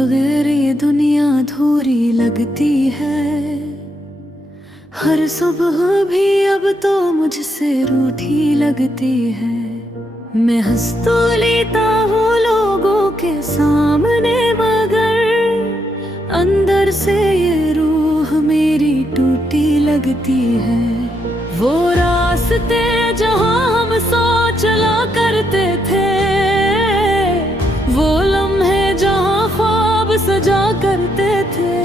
बगैर ये दुनिया अधूरी लगती है। हर सुबह भी अब तो मुझसे रूठी लगती है। मैं हंस तो लेता हूँ लोगों के सामने, मगर अंदर से ये रूह मेरी टूटी लगती है। वो रास्ते जहाँ हम सो चला करते थे, वो लम्हे जहाँ ख्वाब सजा करते थे,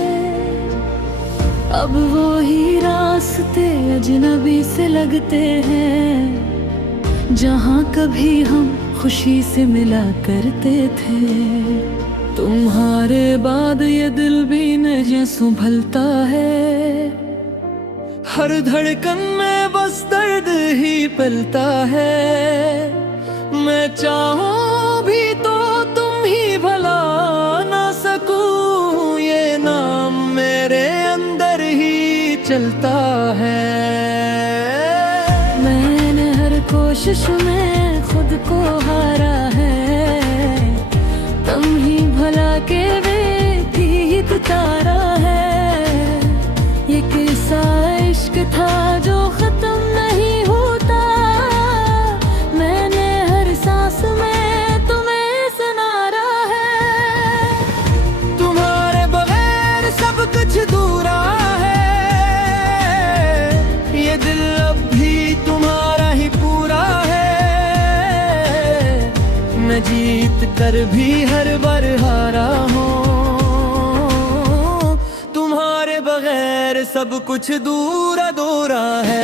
अब वो ही रास्ते अजनबी से लगते हैं। जहाँ कभी हम खुशी से मिला करते थे, तुम्हारे बाद ये दिल भी मुझे संभलता है। हर धड़कन में बस दर्द ही पलता है। मैं चाहूं भी तो तुम ही भला ना सकूं, ये नाम मेरे अंदर ही चलता है। मैंने हर कोशिश में खुद को हारा है, तुम ही भला के बेगीत तारा है। ये किस्सा इश्क था जो खत्म नहीं होता, मैंने हर सांस में तुम्हें सुनारा है। तुम्हारे बगैर सब कुछ दूरा है, ये दिल अब भी तुम्हारा ही पूरा है। मैं जीत कर भी हर बार हारा हूँ, बगैर सब कुछ दूर अधूरा है।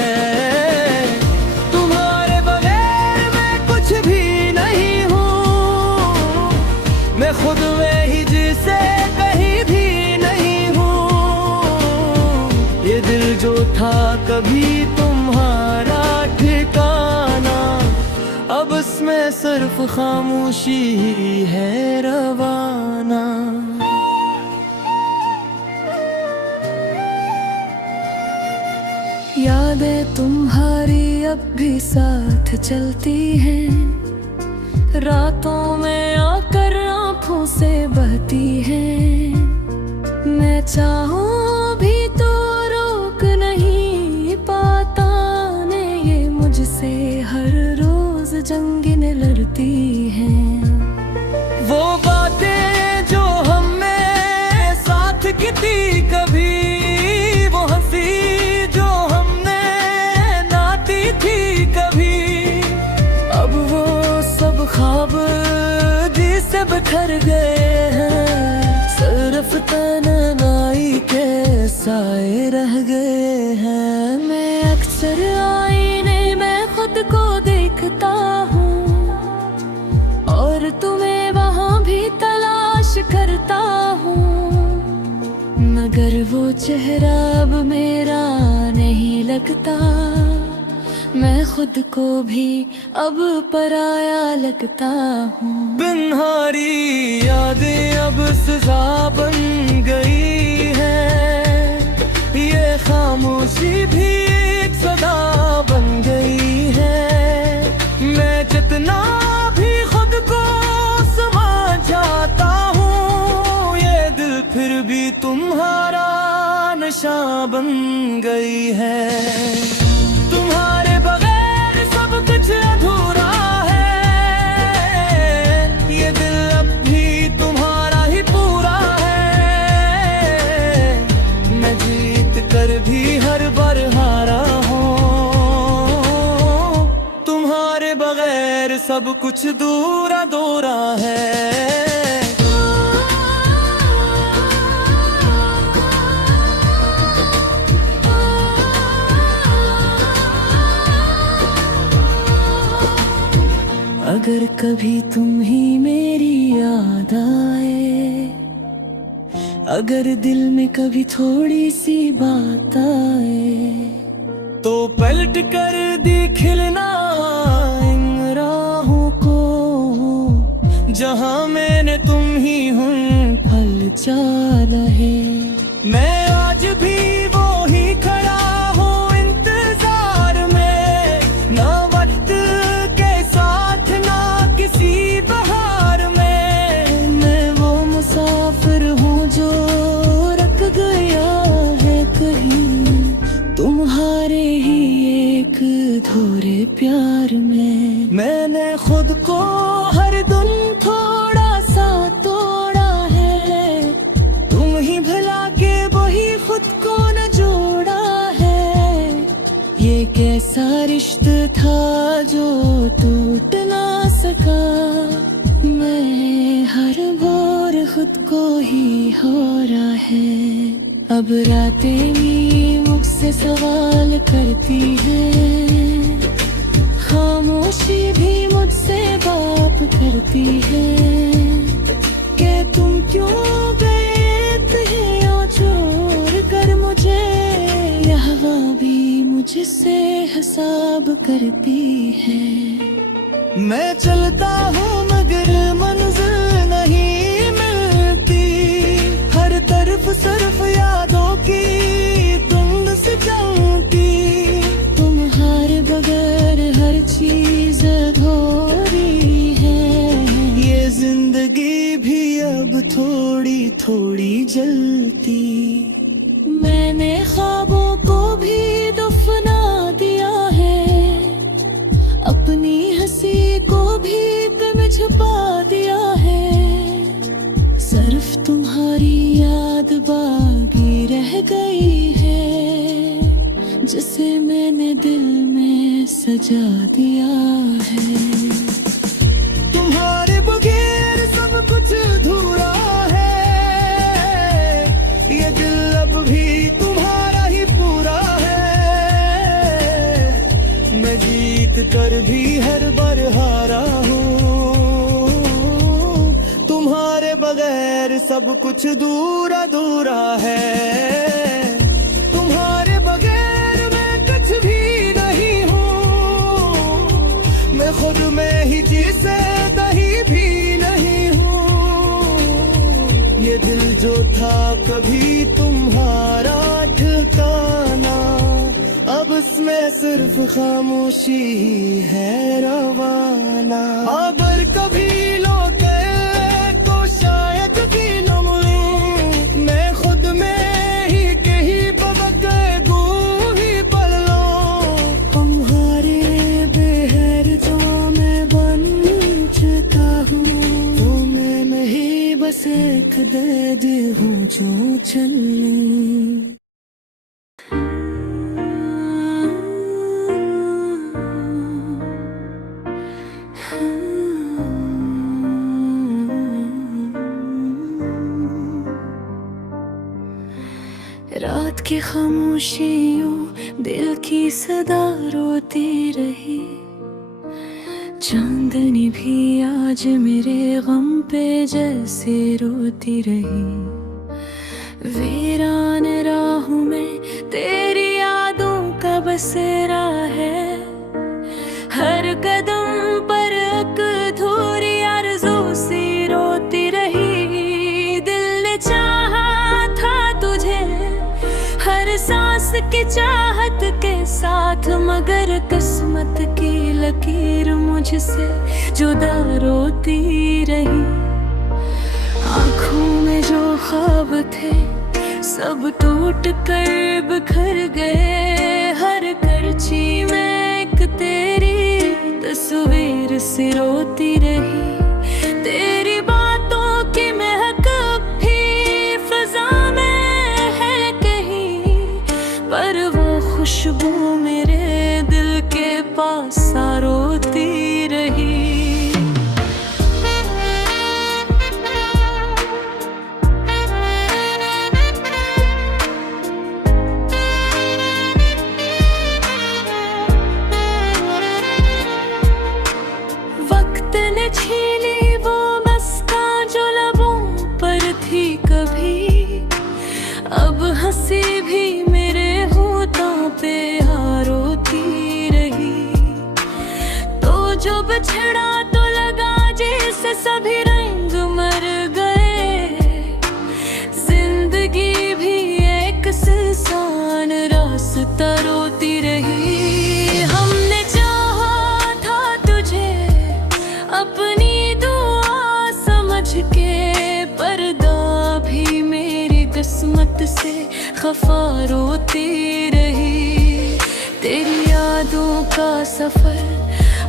तुम्हारे बगैर मैं कुछ भी नहीं हूँ, मैं खुद में ही जिसे कहीं भी नहीं हूँ। ये दिल जो था कभी तुम्हारा ठिकाना, अब इसमें सिर्फ खामोशी ही है रवाना। यादें तुम्हारी अब भी साथ चलती हैं, रातों में आकर आँखों से बहती हैं। मैं चाहूं भी तो रोक नहीं पाता ने, ये मुझसे हर रोज जंगें लड़ती हैं। वो बातें जो हमने साथ की थी कभी, वो हंसी जो थी कभी, अब वो सब ख्वाब जिसे बिखर गए हैं। सिर्फ तन्हाई के साए रह गए हैं। मैं अक्सर आईने में खुद को देखता हूँ, और तुम्हें वहाँ भी तलाश करता हूँ, मगर वो चेहरा अब मेरा नहीं लगता। मैं खुद को भी अब पराया लगता हूँ। बिन्हारी यादें अब सजा बन गई है, ये खामोशी भी एक सदा बन गई है। मैं जितना भी खुद को समझाता हूँ, ये दिल फिर भी तुम्हारा नशा बन गई है। तुम्हारे बगैर सब कुछ अधूरा है, ये दिल अब भी तुम्हारा ही पूरा है। मैं जीत कर भी हर बार हारा हूँ, तुम्हारे बगैर सब कुछ दूर अधूरा है। अगर कभी तुम ही मेरी याद आए, अगर दिल में कभी थोड़ी सी बात आए, तो पलट कर दिखलना इन राहों को, जहाँ मैंने तुम ही हूँ पल चाला है। मैं आज भी वो ही खड़ा हूँ इंतजार में, ना वक्त के साथ ना किसी बहार में। मैं वो मुसाफिर प्यार में। मैंने खुद को हर दिन थोड़ा सा तोड़ा है, तुम ही भला के वही खुद को न जोड़ा है। ये कैसा रिश्ता था जो टूट ना सका, मैं हर बार खुद को ही हो रहा है। अब रातें भी मुझसे सवाल करती है, खामोशी भी मुझसे बात करती है कि तुम क्यों गए थे छोड़ कर मुझे। यह हवा भी मुझसे हिसाब करती है। मैं चलता हूँ मगर मंजिल नहीं मिलती, हर तरफ सिर्फ यादों की धुंध से चलती। तुम्हारे बगैर हर चीज अधूरी है, ये जिंदगी भी अब थोड़ी थोड़ी जलती। मैंने ख्वाबों को भी दफना दिया है, अपनी हंसी को भी तुम छुपा दिया है। सिर्फ तुम्हारी याद बाकी रह गई है, जिसे मैंने दिल में सजा दिया है। तुम्हारे बगैर सब कुछ अधूरा है, ये दिल अब भी तुम्हारा ही पूरा है। मैं जीत कर भी हर बार हारा हूँ, तुम्हारे बगैर सब कुछ दूर अधूरा है। तुम्हारे बगैर मैं कुछ भी नहीं हूँ, मैं खुद में ही जी से दही भी नहीं हूँ। ये दिल जो था कभी तुम्हारा ठिकाना, अब इसमें सिर्फ खामोशी है रवाना। अगर कभी लोग को शायद भी न मिलूं, मैं खुद में ही कहीं बबकू ही पल लूं। तुम्हारे बेहर जो मैं बन चुका हूँ, तो मैं नहीं बस एक दर्द हूँ जो चल लूं। रात की खामोशियों दिल की सदा रोती रही, चांदनी भी आज मेरे गम पे जैसे रोती रही। वीरान राहों में तेरी यादों का बसेरा है, हर कदम पर एक अधूरी आरज़ू सी रोती रही। दिल ने चाहा था तुझे हर सांस की चाहत के साथ, मगर किस्मत की लकीर मुझसे जुदा रोती रही। आँखों में जो ख्वाब थे सब टूट कर बिखर गए, हर करची में एक तेरी तस्वीर सी रोती रही। तेरी बातों की महक भी फिजा में है कहीं, पर वो खुशबू मेरे दिल के पास सा रोती रही। वक्त ने छीनी वो मुस्कान जो लबों पर थी कभी, अब हंसी भी मेरे होठों पे रोती रही। तो जो बिछड़ा तो लगा जैसे सभी रंग मर गए, जिंदगी भी एक सुनसान रास्ता रोती रही। हमने चाहा था तुझे अपनी दुआ समझ के, पर्दा भी मेरी किस्मत से खफा रोती रही। तेरी यादों का सफर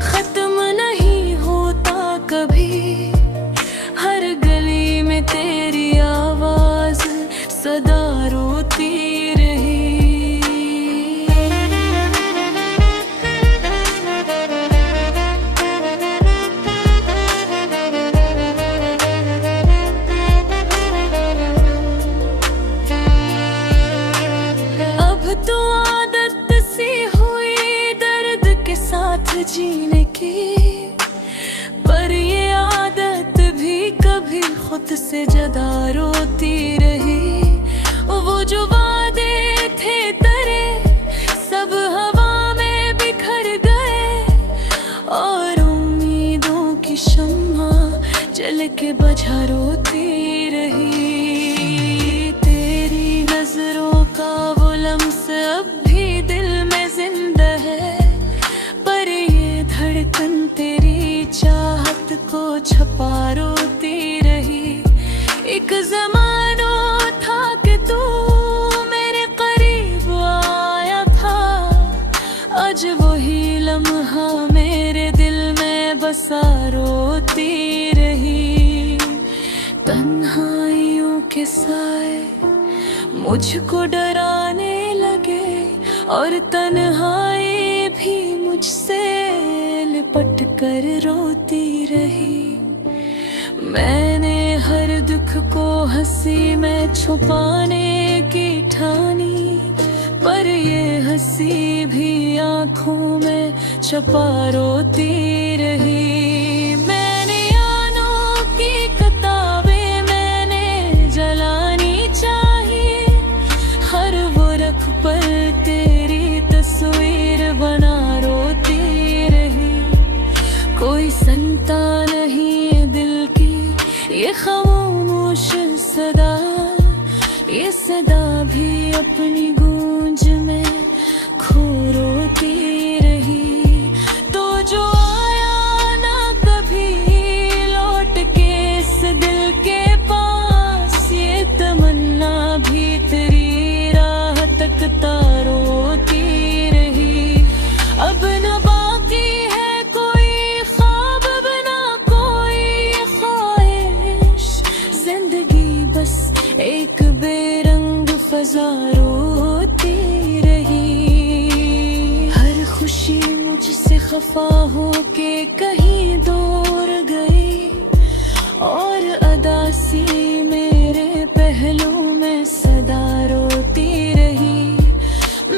खत्म नहीं होता कभी, हर गली में तेरी आवाज सदा रोती रही। तो आदत सी हुई दर्द के साथ जीने की, पर ये आदत भी कभी खुद से ज्यादा रोती रही। वो जो वादे थे तेरे सब हवा में बिखर गए, और उम्मीदों की शम्मा जल के बुझा रोती रही। तेरी नजरों का वो लम्स अब भी दिल में जिंदा है, पर ये धड़कन तेरी चाहत को छुपा रोती रही। एक ज़माना था कि तू मेरे करीब आया था, आज वही लम्हा मेरे दिल में बसा रोती रही। तन्हाइयों के साए मुझको डराने लगे, और तन्हाई भी मुझसे लिपट कर रोती रही। मैंने हर दुख को हंसी में छुपाने की ठानी, पर ये हंसी भी आंखों में छुपा रोती रही। मैंने आनों की किताबें मैंने जलानी चाहिए, हर वो रख पर तेरी तस्वीर बना रोती रही। कोई संता नहीं है दिल की ये खामोश सदा, ये सदा भी अपनी गूंज में खो रोती रही। तो जो आया ना कभी लौट के इस दिल के पास, ये तमन्ना भी तेरी राह तकता रोती रही। अब न बाकी है कोई ख्वाब बना कोई ख्वाहिश, जिंदगी बस एक बेरंग फजा रोती रही। हर खुशी मुझसे खफा हो के कहीं दूर गई, और अदासी मेरे पहलू में सदा रोती रही।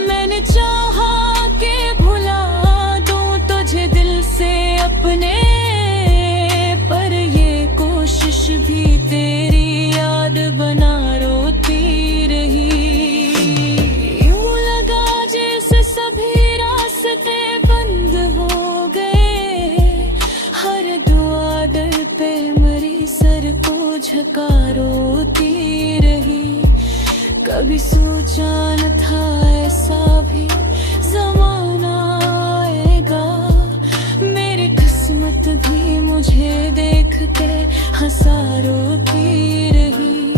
मैंने चाहा के भुला दूं तुझे दिल से अपने, पर ये कोशिश भी तेरी याद बना रोती रही। यूं लगा जैसे सभी रास्ते बंद हो गए, हर दुआ दर पे मरी सर को झुका रोती रही। कभी सोचा न था ऐसा भी ज़माना आएगा, मेरी किस्मत भी मुझे देख के हंसा रोती रही।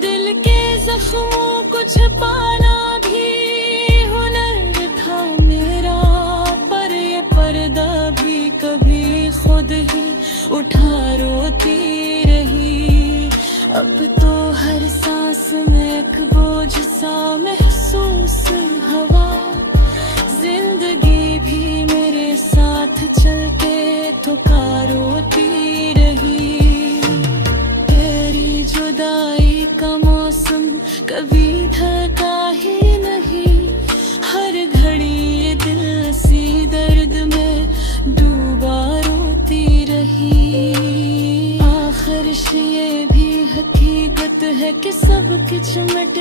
दिल के जख्मों को छुपाना भी हुनर था मेरा, पर ये पर्दा भी कभी खुद ही उठा रोती रही। अब तो हर सांस में एक बोझ सा महसूस हवा, जिंदगी भी मेरे साथ चल के थका रोती रही। तेरी जुदाई का मौसम कभी थका ही नहीं, हर घड़ी ये दिल सी दर्द में डूबा रोती रही। आखिर ये भी हकीकत है कि सब कुछ मिट